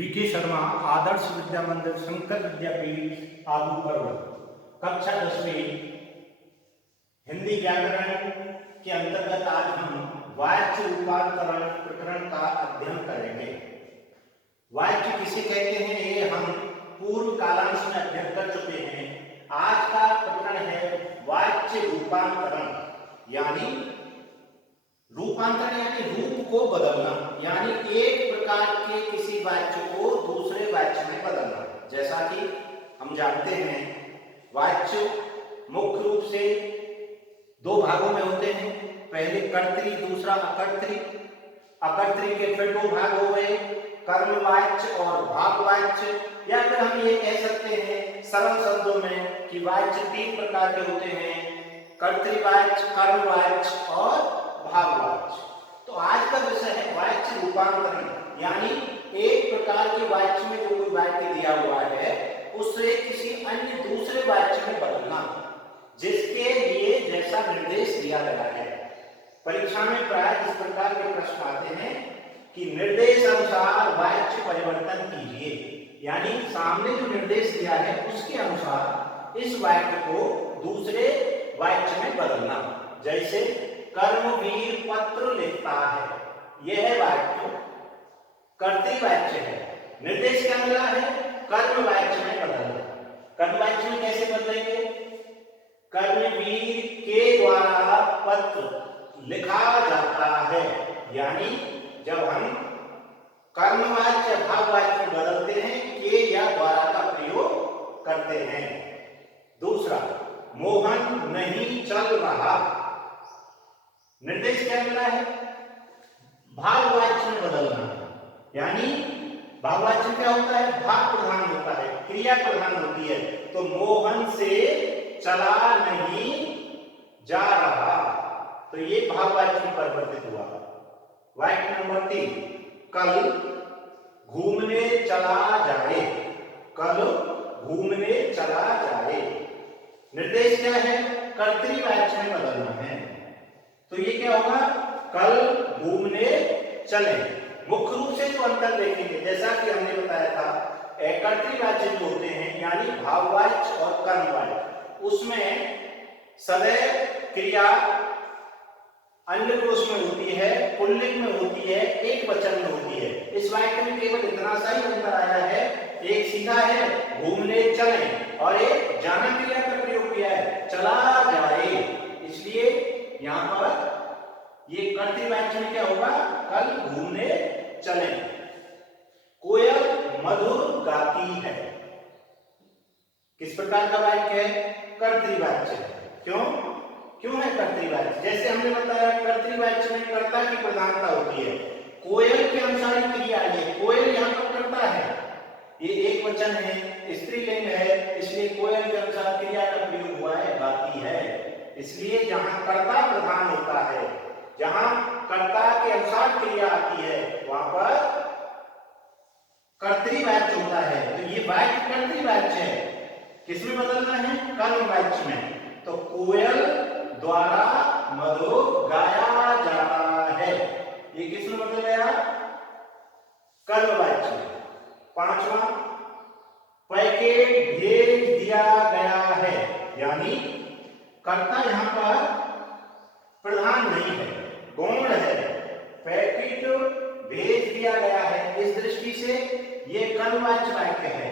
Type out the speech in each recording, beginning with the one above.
VK Sharma, Adarsh Vidya मंदिर, शंकर विद्यापीठ, आबू पर्वत, कक्षा 10वीं, हिंदी व्याकरण के अंतर्गत आज हम वाच्य रूपांतरण प्रकरण का अध्ययन करेंगे। वाच्य किसे कहते हैं ये हम पूर्व कालांश में अध्ययन कर चुके हैं। आज का प्रकरण है वाच्य रूपांतरण, यानी रूपांतरण यानी रूप को बदलना, यानी एक प्रकार के किसी वाच्य को दूसरे वाच्य में बदलना। जैसा कि हम जानते हैं वाच्य मुख्य रूप से दो भागों में होते हैं, पहले कर्तरी, दूसरा अकर्तरी। अकर्तरी के फिर दो भाग हो गए, कर्मवाच्य और भाववाच्य, या फिर हम ये कह सकते हैं सरल शब्दों में कि वाच्य तीन प्रकार के होते हैं, कर्तृवाच्य, कर्मवाच्य और भाववाच्य। तो आज का विषय है वाच्य रूपांतरण, यानी एक प्रकार के वाच्य में जो कोई वाक्य दिया हुआ है उसे किसी अन्य दूसरे वाच्य में बदलना, जिसके लिए जैसा निर्देश दिया गया है। परीक्षा में प्राय इस प्रकार के प्रश्न आते हैं कि निर्देश अनुसार वाच्य परिवर्तन कीजिए, यानी सामने जो निर्देश दिया है उसके अनुसार इस वाक्य को दूसरे वाच्य में बदलना। जैसे कर्मवीर पत्र लिखता है, यह वाक्य कर्तृवाच्य है, निर्देश क्या मिला है, कर्मवाच्य में बदलना। कर्मवाच्य में कैसे बदलेंगे, कर्मवीर के द्वारा पत्र लिखा जाता है, यानी जब हम कर्मवाच्य भाववाच्य में बदलते हैं के या द्वारा का प्रयोग करते हैं। दूसरा, मोहन नहीं चल रहा, निर्देश क्या मिला है, भाववाच्य में बदलना, यानी भाववाच्य क्या होता है, भाव प्रधान होता है, क्रिया प्रधान होती है। तो मोहन से चला नहीं जा रहा, तो ये भाववाच्य में परिवर्तित हुआ। वाक्य नंबर 3, कल घूमने चला जाए, कल घूमने चला जाए, निर्देश क्या है, कर्तृवाच्य में बदलना है। तो ये क्या होगा, कल घूमने चले। मुख्य रूप से जो अंतर देखेंगे, जैसा कि हमने बताया था, कर्तृवाच्य जो होते हैं यानी भाववाच्य और कर्मवाच्य, उसमें सदैव क्रिया अन्य पुरुष में होती है, पुल्लिंग में होती है, एक वचन में होती है। इस वाक्य में केवल इतना सा ही अंतर आया है, एक सीधा है घूमने चले और एक जाना क्रिया का प्रयोग किया है चला जाए, इसलिए यहां पर ये कर्तृवाच्य में क्या होगा, कल घूमने चले। कोयल मधुर गाती है, किस प्रकार का वाक्य है, कर्तृवाच्य। क्यों क्यों है कर्तृवाच्य, जैसे हमने बताया कर्तृवाच्य में कर्ता की प्रधानता होती है। कोयल के अनुसार क्रिया, ये कोयल यहाँ पर कर्ता है, ये एक वचन है, स्त्रीलिंग है, इसलिए कोयल के अनुसार क्रिया का प्रयोग हुआ है गाती है। इसलिए जहां कर्ता प्रधान होता है, जहां कर्ता के अनुसार क्रिया आती है, वहां पर कर्तृवाच्य होता है। तो ये वाक्य कर्तृवाच्य है, किसमें बदलना है, कर्मवाच्य में। तो कोयल द्वारा मधुर गाया जाता है, ये किसमें बदल गया, कर्मवाच्य में। पांचवा, पैकेट भेज दिया गया है, यानी कर्ता यहां पर प्रधान नहीं है, गौण है। पैकेट भेज दिया गया है, इस दृष्टि से यह कर्मवाच्य वाक्य है।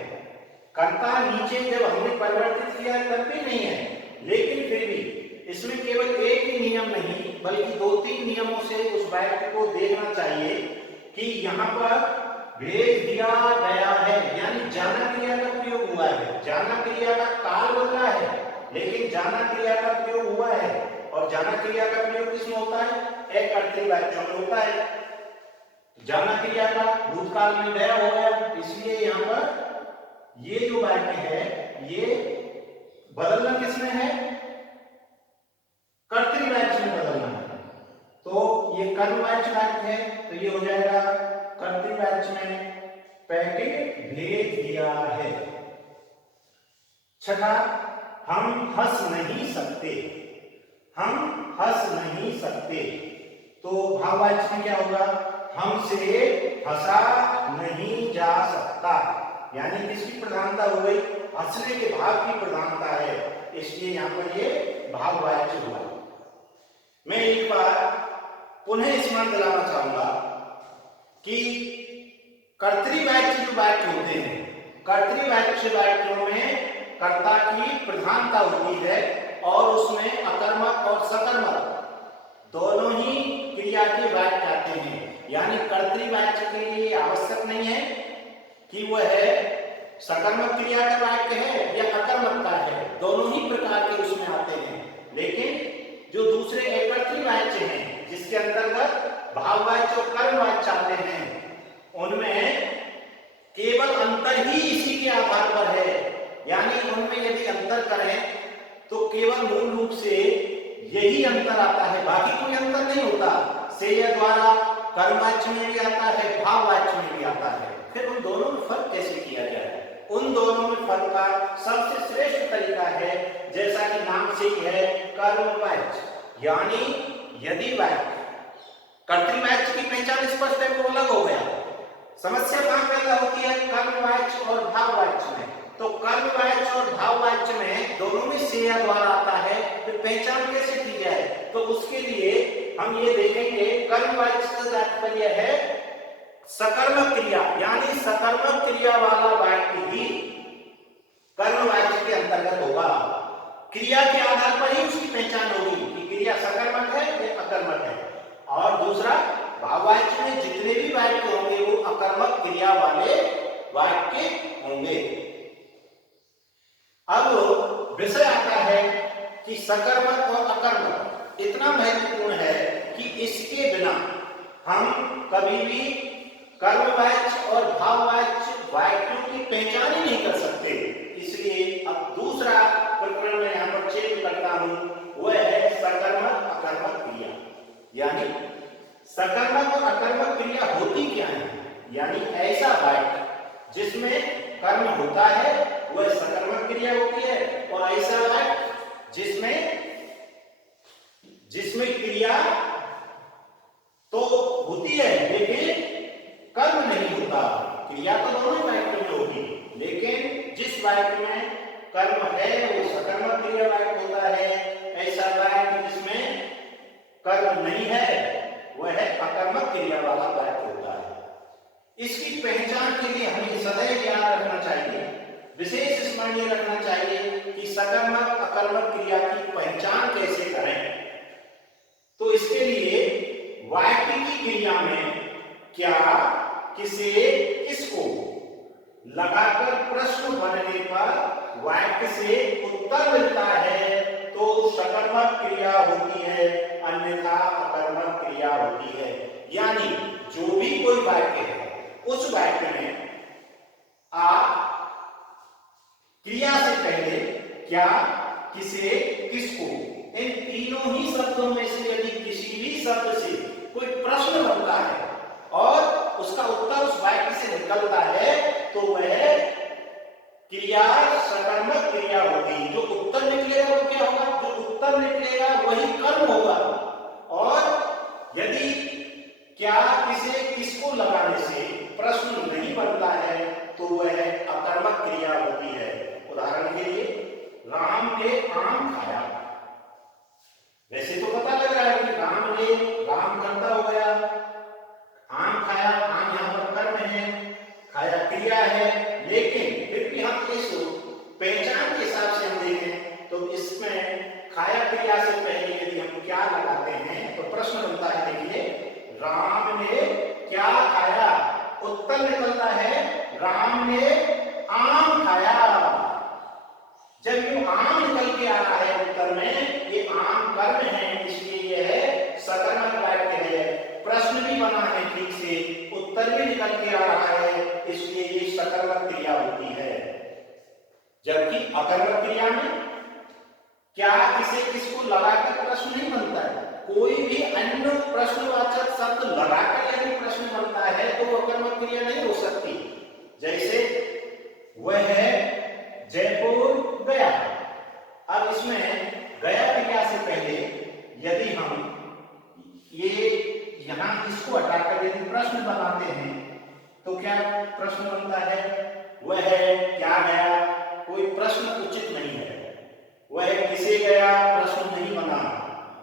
कर्ता नीचे जब हमने परिवर्तित किया तब भी नहीं है, लेकिन फिर भी इसमें केवल एक ही नियम नहीं बल्कि 2-3 नियमों से उस वाक्य को देखना चाहिए कि यहाँ पर भेज दिया गया है, यानी जाना क्रिया का प्रयोग हुआ है, जाना क्रिया का काल बदला है, लेकिन जाना क्रिया का प्रयोग हुआ है। और जाना क्रिया का प्रयोग किसमें होता है, एक कर्तृवाच्य में होता है। जाना क्रिया का भूतकाल में गया हो गया, इसलिए यहाँ पर ये जो वाक्य है ये बदलना किसमें है, कर्तृवाच्य में बदलना है। तो ये कर्मवाच्य वाक्य है, तो ये हो जाएगा कर्तृवाच्य में पैकेट भेज दिया है। छठा, हम हंस नहीं सकते, हम हंस नहीं सकते, तो भाववाच्य में क्या होगा, हमसे हंसा नहीं जा सकता, यानी किसकी प्रधानता हो गई, हंसने के भाव की प्रधानता है, इसलिए यहाँ पर ये भाववाच्य हुआ। मैं एक बार पुनः स्मरण दिलाना चाहूंगा कि कर्तृवाच्य जो वाक्य होते हैं, कर्तृवाच्य वाक्यों में कर्ता की प्रधानता होती है और उसमें अकर्मक और सकर्मक दोनों ही क्रिया के वाक्य आते हैं। यानी कर्तृवाच्य के लिए आवश्यक नहीं है कि वह सकर्मक क्रिया का वाक्य है या अकर्मक का है, दोनों ही प्रकार के उसमें आते हैं। लेकिन जो दूसरे कर्तृवाच्य हैं जिसके अंतर्गत भाववाच्य और कर्मवाच्य आते हैं, उनमें केवल अंतर ही इसी के आधार पर है। यानी उनमें यदि अंतर करें तो केवल मूल रूप से यही अंतर आता है, बाकी कोई अंतर नहीं होता। सेय द्वारा कर्मवाच्य में भी आता है, भाववाच्य में भी आता है। फिर उन दोनों में फर्क कैसे किया जाए? उन दोनों में फर्क का सबसे श्रेष्ठ तरीका है, जैसा कि नाम से ही है, कर्मवाच्य। यानी यदि वाक्य कर्तृवाच्य की पहचान स्पष्ट है, वो अलग हो गया। समस्या कहां पैदा होती है? कर्मवाच्य और भाववाच्य में। तो कर्मवाच्य और भाववाच्य में दोनों में सेय द्वारा आता है, फिर पहचान कैसे की जाए? तो उसके लिए हम ये देखेंगे, कर्मवाच्य का तात्पर्य है सकर्मक क्रिया, यानी सकर्मक क्रिया वाला वाक्य ही कर्मवाच्य के अंतर्गत होगा। क्रिया के आधार पर ही उसकी पहचान होगी कि क्रिया सकर्मक है या अकर्मक है। और दूसरा, भाववाच्य में जितने भी वाक्य होंगे वो अकर्मक क्रिया वाले वाक्य होंगे। अब विषय आता है कि सकर्मक और अकर्मक इतना महत्वपूर्ण है कि इसके बिना हम कभी भी कर्मवाच्य और भाववाच्य वाक्यों की पहचान ही नहीं कर सकते। इसलिए अब दूसरा प्रकरण में यहां पर चेक करता हूं, वह है सकर्मक अकर्मक क्रिया। यानी सकर्मक और अकर्मक क्रिया होती क्या है? यानी ऐसा वाक्य जिसमें कर्म होता है वह सकर्मक क्रिया होती है, और ऐसा वाक्य जिसमें क्रिया तो होती है लेकिन कर्म नहीं होता। क्रिया तो दोनों वाक्य में होगी, लेकिन जिस वाक्य में कर्म है वो सकर्मक क्रिया वाक्य होता है। ऐसा वाक्य जिसमें कर्म नहीं है वह है अकर्मक क्रिया वाला वाक्य होता है। इसकी पहचान के लिए हमें सदैव याद रखना चाहिए, विशेष स्मरणीय रखना चाहिए कि सकर्मक अकर्मक क्रिया की पहचान कैसे करें। तो इसके लिए वाक्य की क्रिया में क्या, किसे, किसको लगाकर प्रश्न बनने पर वाक्य से उत्तर मिलता है तो सकर्मक क्रिया होती है, अन्यथा अकर्मक क्रिया होती है। यानी जो भी कोई वाक्य है उस वाक्य में आप क्रिया से पहले क्या, किसे, किसको, इन तीनों ही शब्दों में से यदि किसी भी शब्द से कोई प्रश्न बनता है और उसका उत्तर उस वाक्य से निकलता है तो वह क्रिया सकर्मक क्रिया होगी। जो उत्तर निकलेगा वो क्या होगा? जो उत्तर निकलेगा वही कर्म होगा। और यदि क्या, किसे, किसको लगाने से प्रश्न नहीं बनता है तो वह अकर्मक क्रिया होती है। उदाहरण के लिए, राम ने आम खाया। वैसे तो पता लग रहा है कि राम करता हो गया, आम खाया, आम यहां पर कर्म है, खाया क्रिया है, लेकिन फिर भी हम इस पहचान के हिसाब से हम देखें तो इसमें खाया क्रिया से पहले यदि हम क्या लगाते हैं तो प्रश्न बनता है। देखिए, राम ने क्या खाया? उत्तर निकलता है राम ने आम खाया। जब ये आम निकल के आ रहा है उत्तर में, ये आम कर्म है, इसलिए यह सकर्मक वाक्य है। प्रश्न भी बना है ठीक से, उत्तर भी निकल के आ रहा है, इसलिए ये सकर्मक क्रिया होती है। जबकि अकर्मक क्रिया में क्या, किसे, किसको लगाकर प्रश्न नहीं बनता है। कोई भी अन्य प्रश्नवाचक शब्द लगाकर यदि प्रश्न बनता है तो वो अकर्मक क्रिया नहीं हो सकती। जैसे वह है जयपुर गया। अब इसमें गया क्रिया से पहले यदि हम ये यहां इसको हटाकर यदि प्रश्न बनाते हैं तो क्या प्रश्न बनता है? वह क्या गया, कोई प्रश्न उचित नहीं है। वह किसे गया, प्रश्न नहीं बना।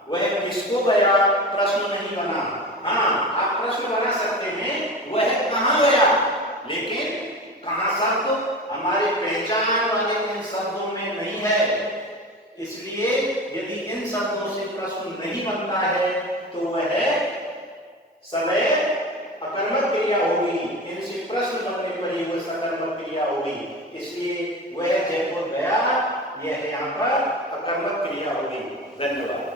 वह किसको गया, प्रश्न नहीं बना। हाँ, आप प्रश्न बना सकते हैं, वह कहाँ गया, लेकिन कहाँ शब्द हमारे पहचान वाले इन शब्दों में नहीं है। इसलिए यदि इन शब्दों से प्रश्न नहीं बनता है तो वह सदैव अकर्मक क्रिया होगी। इनसे प्रश्न बनने पर ही वह सकर्मक क्रिया होगी। इसलिए वह जयपुर गया, यह यहाँ पर अकर्मक क्रिया होगी। धन्यवाद।